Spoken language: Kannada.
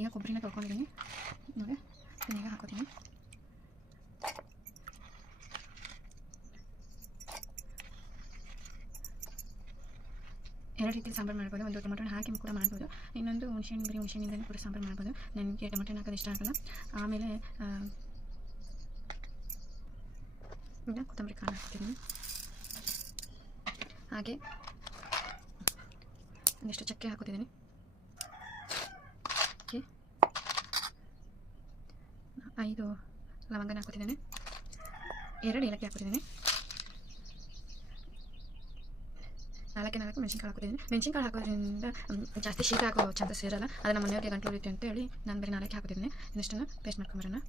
ಈಗ ಕೊಬ್ಬರಿನ ತೊಳ್ಕೊಂಡಿದ್ದೀನಿ ನೋಡಿ, ಈಗ ಹಾಕೋತೀನಿ. ಎರಡು ರೀತಿ ಸಾಂಬಾರು ಮಾಡ್ಬೋದು. ಒಂದು ಟೊಮೆಟೊನ ಹಾಕಿ ಕೂಡ ಮಾಡ್ಬೋದು, ಇನ್ನೊಂದು ಹುಣಸೆಹಣ್ಣು ಬರೀ ಹುಣಸೆಹಣ್ಣಿಂದಲೂ ಕೂಡ ಸಾಂಬಾರು ಮಾಡ್ಬೋದು. ನನಗೆ ಟೊಮೆಟೊನ ಹಾಕೋದು ಇಷ್ಟ ಆಗಲ್ಲ. ಆಮೇಲೆ ಈಗ ಕೊತ್ತಂಬರಿ ಕಾಳು ಹಾಕ್ತಿದ್ದೀನಿ. ಹಾಗೆ ಒಂದಿಷ್ಟು ಚಕ್ಕೆ ಹಾಕೋತಿದ್ದೀನಿ. ಓಕೆ, 5 ಲವಂಗನ ಹಾಕೋತಿದ್ದೀನಿ, 2 ಏಲಕ್ಕಿ ಹಾಕೋತಿದ್ದೀನಿ, 4 ಮೆಣಸಿನ್ಕಾಳು ಹಾಕೋತಿದ್ದೀನಿ. ಮೆಣಸಿನ್ಕಾಳು ಹಾಕೋದ್ರಿಂದ ಜಾಸ್ತಿ ಶೀತ ಆಗೋ ಚಾನ್ಸಸ್ ಇರೋಲ್ಲ. ಅದು ನಮ್ಮ ಮನೆಯವರಿಗೆ ಗಂಟಲು ಉರಿಯುತ್ತೆ ಅಂತೇಳಿ ನಾನು ಬರೀ 4 ಹಾಕೋತಿದ್ದೀನಿ. ಇನ್ನಷ್ಟನ್ನು ಪೇಸ್ಟ್ ಮಾಡ್ಕೊಂಬರೋಣ.